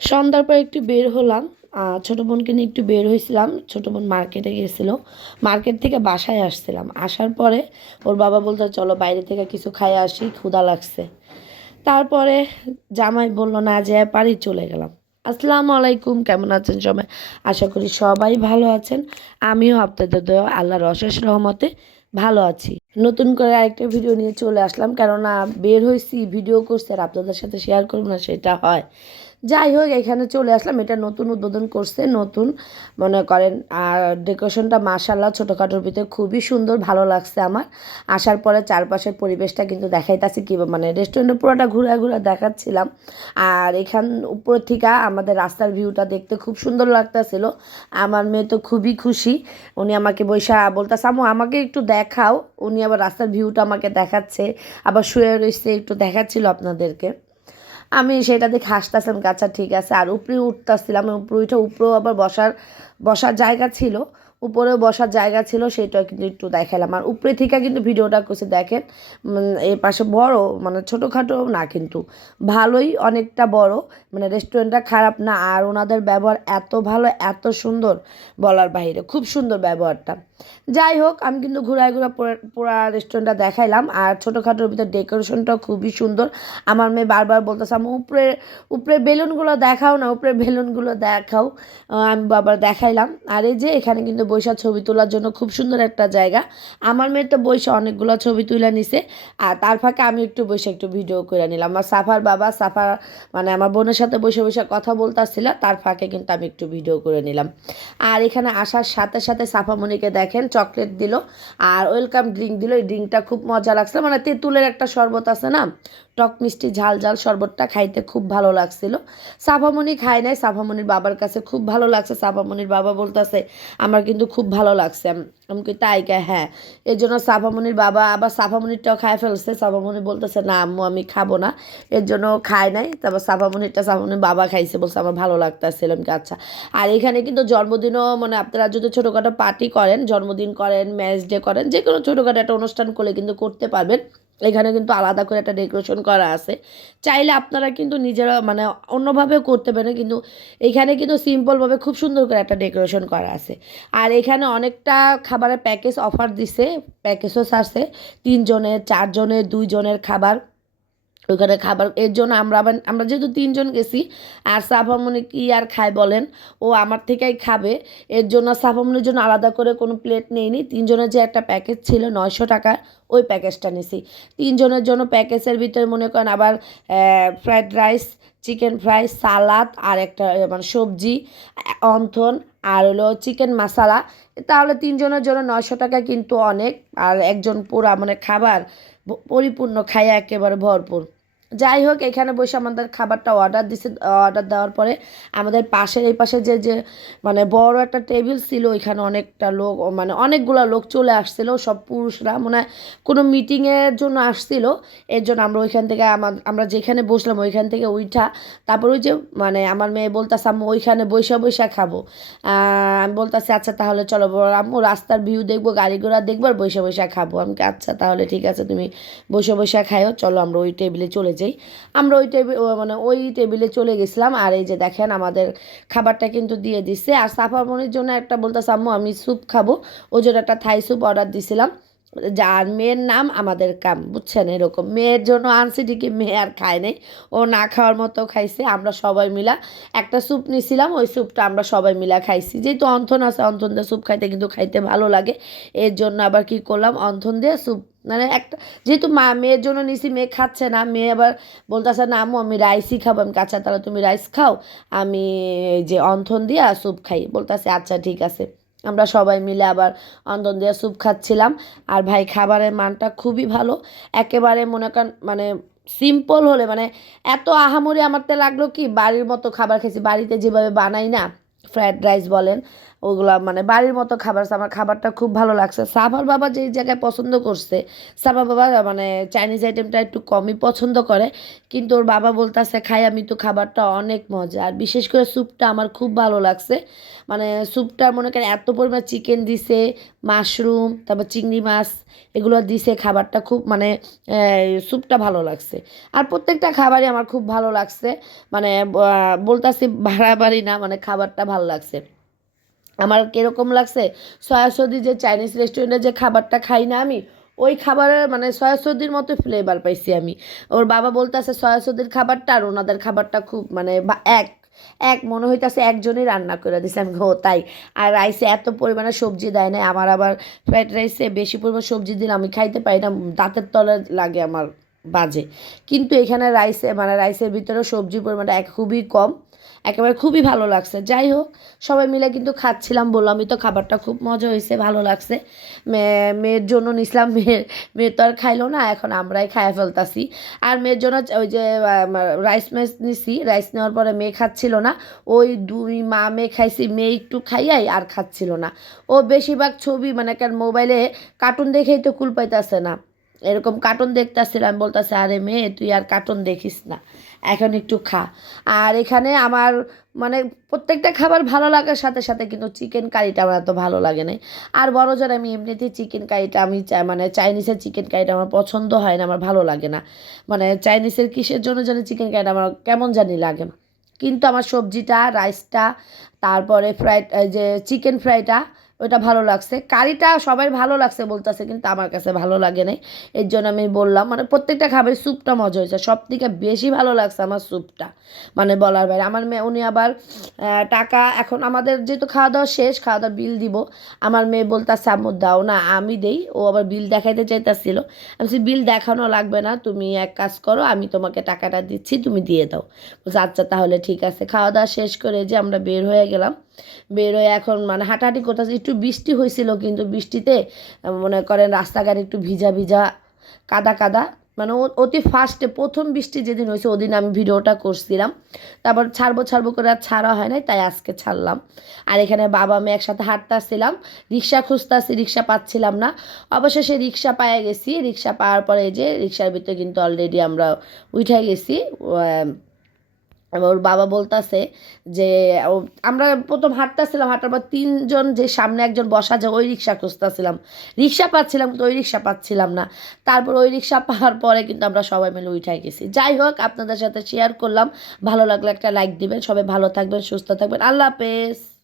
সন্ধ্যার পর একটু বের হলাম ছোট বোনকে নিয়ে একটু বের হয়েছিলাম, ছোট বোন মার্কেটে গিয়েছিল মার্কেট থেকে বাসায় আসছিলাম, আসার পরে ওর বাবা বলতো, চলো বাইরে থেকে কিছু খাই আসি, ক্ষুধা লাগছে। তারপরে জামাই বলল, না, যে পারি চলে গেলাম। আসসালামু আলাইকুম, কেমন আছেন সবাই? আশা করি সবাই ভালো আছেন। আমিও আপনাদের দয়া, আল্লাহর অশেষ রহমতে ভালো আছি। নতুন করে আরেকটা ভিডিও নিয়ে চলে আসলাম। কেননা বের হয়েছি ভিডিও করছি আর আপনাদের সাথে শেয়ার করব না, সেটা হয়। যাই হোক, এখানে চলে আসলাম। এটা নতুন উদ্বোধন করছে, নতুন। মনে করেন, আর ডেকোরেশনটা মাসাল্লাহ ছোটোখাটোর ভিতরে খুবই সুন্দর, ভালো লাগছে আমার। আসার পরে চারপাশের পরিবেশটা কিন্তু দেখাইতেছি কি মানে রেস্টুরেন্টে পুরোটা ঘুরে ঘুরে দেখাচ্ছিলাম। আর এখান উপর থেকে আমাদের রাস্তার ভিউটা দেখতে খুব সুন্দর লাগতেছিল। আমার মেয়ে তো খুবই খুশি। উনি আমাকে বৈশা বলতেছে আমু আমাকে একটু দেখাও। উনি আবার রাস্তার ভিউটা আমাকে দেখাচ্ছে, আবার শুয়ে রয়েছে, একটু দেখাচ্ছিল আপনাদেরকে। আমি সেটা দেখে হাসতেছিলাম কাছা ঠিক আছে। আর উপরে উঠতেছিলাম, উপরে উঠে উপরেও আবার বসার বসার জায়গা ছিল। উপরেও বসার জায়গা ছিল সেটাও কিন্তু একটু দেখালাম। আর উপরে থেকে কিন্তু ভিডিওটা করছে, দেখেন এর পাশে বড় মানে ছোটোখাটো না কিন্তু, ভালোই অনেকটা বড়। মানে রেস্টুরেন্টটা খারাপ না, আর ওনাদের ব্যবহার এত ভালো, এত সুন্দর বলার বাইরে, খুব সুন্দর ব্যবহারটা। যাই হোক, আমি কিন্তু ঘুরায় ঘুরা পুরা রেস্টুরেন্টটা দেখাইলাম, আর ছোটোখাটোর ভিতরে ডেকোরেশনটাও খুবই সুন্দর। আমার মেয়ে বারবার বলতেছে আমি উপরে উপরে বেলুনগুলো দেখাও না, উপরে বেলুনগুলো দেখাও। আমি বাবার দেখাইলাম। আর এই যে, এখানে কিন্তু বৈশা ছবি তোলার জন্য খুব সুন্দর একটা জায়গা। আমার মেয়ে তো বৈশা অনেকগুলো ছবি তুলে নিছে, আর তার ফাঁকে আমি একটু বসে একটু ভিডিও করে নিলাম। আমার সাফার বাবা, সাফার মানে আমার বোনের সাথে বসে বসে কথা বলতেছিল, তার ফাঁকে কিন্তু আমি একটু ভিডিও করে নিলাম। আর এখানে আসার সাথে সাথে সাফামণিকে দেখেন, চকলেট দিল, আর ওয়েলকাম ড্রিঙ্ক দিল। এই ড্রিঙ্কটা খুব মজা লাগছে মানে তেঁতুলের একটা শরবত আছে না, টক মিষ্টি ঝাল ঝাল শরবতটা খাইতে খুব ভালো লাগছিল। সাফামণি খায় নাই, সাফামণির বাবার কাছে খুব ভালো লাগছে। সাফামণির বাবা বলতেছে, আমার কিন্তু খুব ভালো লাগছে। আম- কি তাই কে? হ্যাঁ। এর জন্য সাফামণির বাবা আবার সাফামণিরটাও খায় ফেলছে। সাফামণি বলতেছে, না, আম্মু, আমি খাব না। এর জন্য খায় নাই। তারপর সাফামণিরটা সাফামণির বাবা খাইছে, বলছে, আমার ভালো লাগতেছিল কি আচ্ছা। আর এখানে কিন্তু জন্মদিনও মানে আপনারা যদি ছোটোখাটো পার্টি করেন, জন্মদিন করেন ম্যারেজ ডে করেন যে কোনো ছোটোখাটো একটা অনুষ্ঠান করলে কিন্তু করতে পারবেন। এখানে কিন্তু আলাদা করে একটা ডেকোরেশন করা আছে। চাইলে আপনারা কিন্তু নিজেরা মানে অন্যভাবেও করতে পারেন, কিন্তু এখানে কিন্তু সিম্পলভাবে খুব সুন্দর করে একটা ডেকোরেশন করা আছে। আর এখানে অনেকটা খাবারের প্যাকেজ অফার দিছে প্যাকেজও সারছে তিনজনের, চারজনের, দুইজনের খাবার। ওখানে খাবার, এর জন্য আমরা আবার, আমরা যেহেতু তিনজন গেছি, আর সাফামনি কি আর খায় বলেন? ও আমার থেকেই খাবে। এর জন্য সাফামনির জন্য আলাদা করে কোনো প্লেট নেইনি। তিনজনের যে একটা প্যাকেজ ছিল নয়শো টাকা ওই প্যাকেজটা নিছি। তিনজনের জন্য প্যাকেজের ভিতরে মনে করেন আবার fried rice chicken fry salad আর একটা মানে সবজি, অন্থন, আর হলো চিকেন মশালা তাহলে তিনজনের জন্য নয়শো টাকা কিন্তু অনেক। আর একজন পুরা মানে খাবার পরিপূর্ণ খাইয়া একেবারে ভরপুর। যাই হোক, এখানে বসে আমাদের খাবারটা অর্ডার দিছে অর্ডার দেওয়ার পরে আমাদের পাশের, এই পাশে যে যে মানে বড় একটা টেবিল ছিল, ওইখানে অনেকটা লোক মানে অনেকগুলো লোক চলে আসছিল, সব পুরুষরা মনে কোনো মিটিংয়ের জন্য আসছিল। এর জন্য আমরা ওইখান থেকে আমার যেখানে বসলাম, ওইখান থেকে উইঠা, তারপর ওই যে মানে আমার মেয়ে বলতেছে, আম্মু, ওইখানে বৈশা বৈশা খাব। আমি বলতেছি আচ্ছা তাহলে চলো। আম্মু, রাস্তার ভিউ দেখব, গাড়ি ঘোড়া দেখব, আর বৈশা বৈশা খাব। আমি আচ্ছা তাহলে ঠিক আছে, তুমি বসে বসে খাইও, চলো আমরা ওই টেবিলে চলে যাই। আমরা ওই টেবিল মানে ওই টেবিলে চলে গেছিলাম। আর এই যে দেখেন আমাদের খাবারটা কিন্তু দিয়ে দিচ্ছে আর সাফারমনির জন্য একটা বলতে সাম্মু আমি স্যুপ খাব। ওই জন্য একটা থাই স্যুপ অর্ডার দিছিলাম। যার মেয়ের নাম আমাদের কাম, বুঝছেন? এরকম মেয়ের জন্য আনছি ঠিকই, মেয়ে আর খায় নাই। ও না খাওয়ার মতো খাইছে, আমরা সবাই মিলা একটা স্যুপ নিছিলাম, ওই স্যুপটা আমরা সবাই মিলা খাইছি। যেহেতু অন্থন আছে, অন্থন দিয়ে স্যুপ খাইতে কিন্তু খাইতে ভালো লাগে। এর জন্য আবার কি করলাম, অন্থন দিয়ে স্যুপ মানে একটা, যেহেতু মা, মেয়ের জন্য নিছি, মেয়ে খাচ্ছে না, মেয়ে আবার বলতেছে, না আমি রাইসই খাব। আমি কাঁচা, তাহলে তুমি রাইস খাও, আমি যে অন্থন দিয়ে স্যুপ খাই। বলতেছে আচ্ছা ঠিক আছে। আমরা সবাই মিলে আবার অন্দন দিয়ে স্যুপ খাচ্ছিলাম। আর ভাই, খাবারের মানটা খুবই ভালো। একেবারে মনে কর মানে সিম্পল হলে মানে এত আহামরি আমার তো লাগল কি, বাড়ির মতো খাবার খেয়েছি। বাড়িতে যেভাবে বানাই না ফ্রায়েড রাইস বলেন, ওগুলো মানে বাড়ির মতো খাবার, আমার খাবারটা খুব ভালো লাগছে। সাভার বাবা যেই জায়গায় পছন্দ করছে, সাভার বাবা মানে চাইনিজ আইটেমটা একটু কমই পছন্দ করে, কিন্তু ওর বাবা বলতেছে, খাই, আমি তো খাবারটা অনেক মজা। আর বিশেষ করে স্যুপটা আমার খুব ভালো লাগছে। মানে স্যুপটা মনে করেন এত পরিমাণ চিকেন দিছে মাশরুম, তারপর চিংড়ি মাছ, এগুলো দিছে খাবারটা খুব মানে স্যুপটা ভালো লাগছে। আর প্রত্যেকটা খাবারই আমার খুব ভালো লাগছে। মানে বলতাছি বাড়াবাড়ি না মানে খাবারটা ভালো লাগছে। আমার কীরকম লাগছে সয়াসদি যে চাইনিজ রেস্টুরেন্টে যে খাবারটা খাই না আমি, ওই খাবারের মানে সয়াসদির মতো ফ্লেভার পাইছি আমি। ওর বাবা বলতেছে সয়াসদির খাবারটা আর ওনাদের খাবারটা খুব মানে এক। এক মনে হইতেছে একজনই রান্না করে দিছে। আমি ঘো তাই। আর রাইসে এত পরিমাণে সবজি দেয় না আমার আবার ফ্রাইড রাইসে বেশি পরিমাণ সবজি দিলে আমি খাইতে পারি না, দাঁতের তলে লাগে আমার। বাজে। কিন্তু এখানে রাইসে মানে রাইসের ভিতরে সবজির পরিমাণটা এক খুবই কম, একেবারে খুবই ভালো লাগছে। যাই হোক, সবাই মিলে কিন্তু খাচ্ছিলাম বললামই তো খাবারটা খুব মজা হয়েছে, ভালো লাগছে। মেয়ে মেয়ের জন্য নিছিলাম, মেয়ের, মেয়ে তো আর খাইলো না, এখন আমরাই খাইয়ে ফেলতাছি। আর মেয়ের জন্য ওই যে রাইস মেস নিছি রাইস নেওয়ার পরে মেয়ে খাচ্ছিল না, ওই দুই মা মেয়ে খাইছি, মেয়ে একটু খাইয়াই আর খাচ্ছিল না। ও বেশিরভাগ ছবি মানে মোবাইলে কার্টুন দেখেই তো কুল পাইতেছে না। এরকম কার্টুন দেখতেছিলাম, বলতেছে, আরে মেয়ে, তুই আর কার্টুন দেখিস না, এখন একটু খা। আর এখানে আমার মানে প্রত্যেকটা খাবার ভালো লাগার সাথে সাথে কিন্তু চিকেন কারিটা আমার এত ভালো লাগে না আর বড় যারা আমি এমনিতেই চিকেন কারিটা আমি মানে চাইনিজের চিকেন কারিটা আমার পছন্দ হয় না, আমার ভালো লাগে না। মানে চাইনিজের কিসের জন্য জানি চিকেন কারিটা আমার কেমন জানি লাগে কিন্তু আমার সবজিটা রাইসটা তারপরে ফ্রাইড যে চিকেন ফ্রাইটা ওইটা ভালো লাগছে। কারিটা সবাই ভালো লাগছে বলতেছে, কিন্তু আমার কাছে ভালো লাগে নাই। এর জন্য আমি বললাম মানে প্রত্যেকটা খাবারের স্যুপটা মজা হয়েছে। সব থেকে বেশি ভালো লাগছে আমার স্যুপটা মানে বলার বাইরে। আমার মেয়ে, উনি আবার টাকা, এখন আমাদের যেহেতু খাওয়া দাওয়া শেষ খাওয়া দাওয়া বিল দিব। আমার মেয়ে বলতেছে, আম্মু, দাও না, আমি দেই। ও আবার বিল দেখাইতে চাইতেছিল। আমি বিল দেখানো লাগবে না, তুমি এক কাজ করো, আমি তোমাকে টাকাটা দিচ্ছি, তুমি দিয়ে দাও। বলছে আচ্ছা তাহলে ঠিক আছে। খাওয়া দাওয়া শেষ করে যে আমরা বের হয়ে গেলাম বের হয়ে এখন মানে হাঁটাহাঁটি করতেছে। একটু বৃষ্টি হয়েছিল কিন্তু বৃষ্টিতে মনে করেন রাস্তাঘাট একটু ভিজা ভিজা, কাদা কাদা। মানে অতি ফার্স্টে প্রথম বৃষ্টি যেদিন হয়েছে, ওদিন আমি ভিডিওটা করছিলাম। তারপর ছাড়বো ছাড়বো করে আর ছাড়া হয় নাই, তাই আজকে ছাড়লাম। আর এখানে বাবা, আমি একসাথে হাঁটতে আসছিলাম রিক্সা খুঁজতে রিক্সা পাচ্ছিলাম না। অবশেষে রিক্সা পায়ে গেছি। রিক্সা পাওয়ার পরে যে, রিক্সার ভিতরে কিন্তু অলরেডি আমরা উঠে গেছি ওর বাবা বলতাছে যে আমরা প্রথম হাঁটতেছিলাম, হাঁটার পর তিনজন যে সামনে একজন বসা যায় ওই রিক্সা খুঁজতেছিলাম। রিক্সা পাচ্ছিলাম কিন্তু ওই রিক্সা পাচ্ছিলাম না। তারপর ওই রিক্সা পাওয়ার পরে কিন্তু আমরা সবাই মিলে উঠাই গেছি। যাই হোক, আপনাদের সাথে শেয়ার করলাম। ভালো লাগলে একটা লাইক দিবেন। সবাই ভালো থাকবেন, সুস্থ থাকবেন। আল্লাহ হাফেজ।